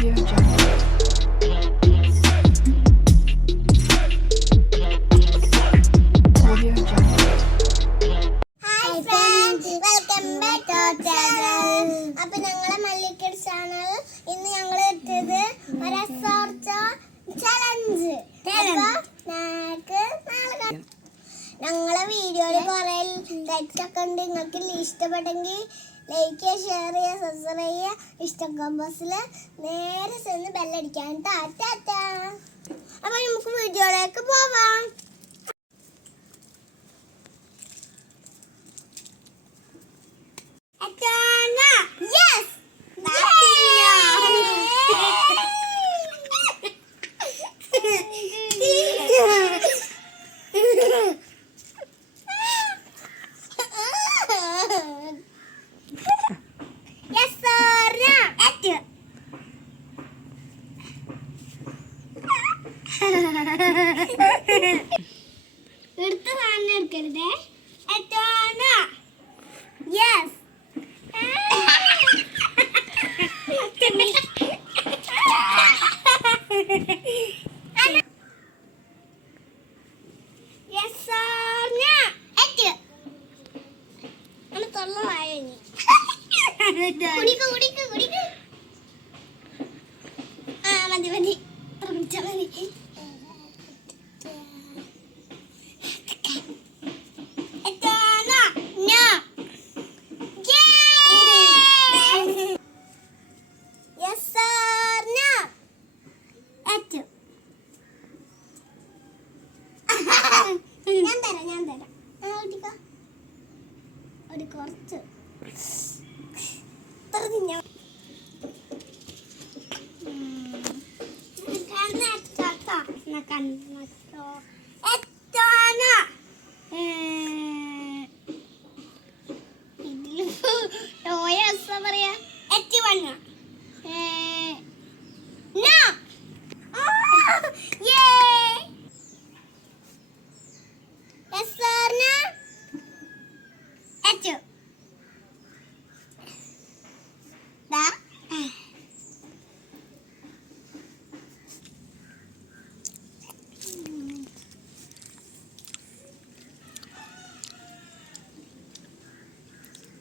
Audio Jungle. ഞങ്ങളെ വീഡിയോയിൽ കുറെ ലൈക്സ് ഉണ്ട്. നിങ്ങൾക്ക് ഇഷ്ടപ്പെട്ടെങ്കിൽ ലൈക്ക് ചെയ്യുക ഷെയർ ചെയ്യുക സബ്സ്ക്രൈബ് ചെയ്യുക. ഇഷ്ടം കോമ്പസിൽ നേരെ ചെന്ന് ബെല്ലടിക്കാൻ താറ്റാറ്റ അപ്പൊ നമുക്ക് വീഡിയോയിലേക്ക് പോവാം. എടുത്ത സാധനം എടുക്കരുതേ. യെസ് കുടിക്ക് കുടിക്ക്. എത്താന. ഉം. ഇതിൽ ടോയ അസ പറയാ. എത്തി വണ്ണ